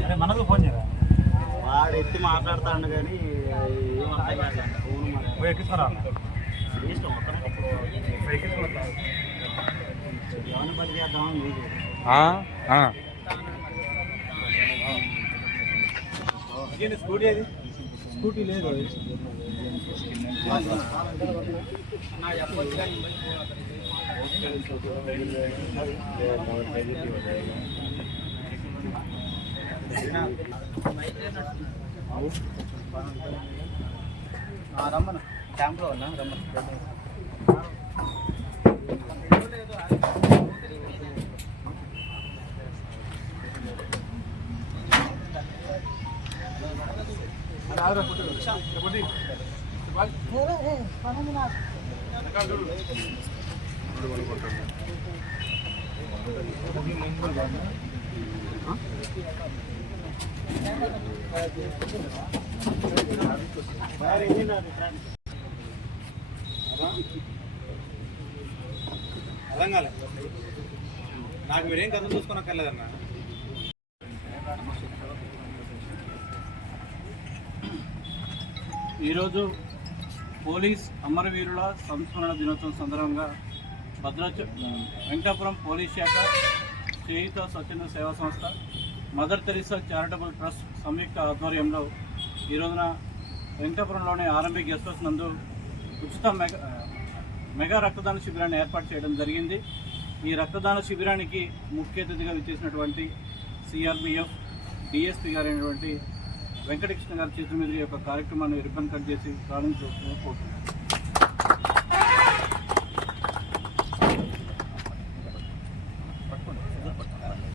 అరే మనకు ఫోన్ చేయరా వాడు ఎత్తి కానీ ఏం అర్థం ఎక్కిస్తారా ఇష్టం మొత్తం. ఎవరిని పని చేద్దామని స్కూటీ అది స్కూటీ లేదు రమ్మను క్యాంప్లో ఉన్నా రమ్మను అర్థం కాలేదు నాకు మీరేం కథ చూసుకోనక్కర్లేదన్నా. ఈరోజు పోలీస్ అమరవీరుల సంస్మరణ దినోత్సవం సందర్భంగా భద్రాచ వెంకటాపురం పోలీస్ శాఖ చేయుత స్వచ్ఛంద సేవా సంస్థ మదర్ తెరిసా చారిటబుల్ ట్రస్ట్ సంయుక్త ఆధ్వర్యంలో ఈ రోజున వెంకటాపురంలోని గెస్ట్ హౌస్ నందు ఉచిత మెగా మెగా రక్తదాన శిబిరాన్ని ఏర్పాటు చేయడం జరిగింది. ఈ రక్తదాన శిబిరానికి ముఖ్య అతిథిగా విచ్చేసినటువంటి సిఆర్బిఎఫ్ డిఎస్పీ గారైనటువంటి వెంకటకృష్ణ గారి చేతుల మీద యొక్క కార్యక్రమాన్ని రిబ్బన్ కట్ చేసి కోరుతున్నాను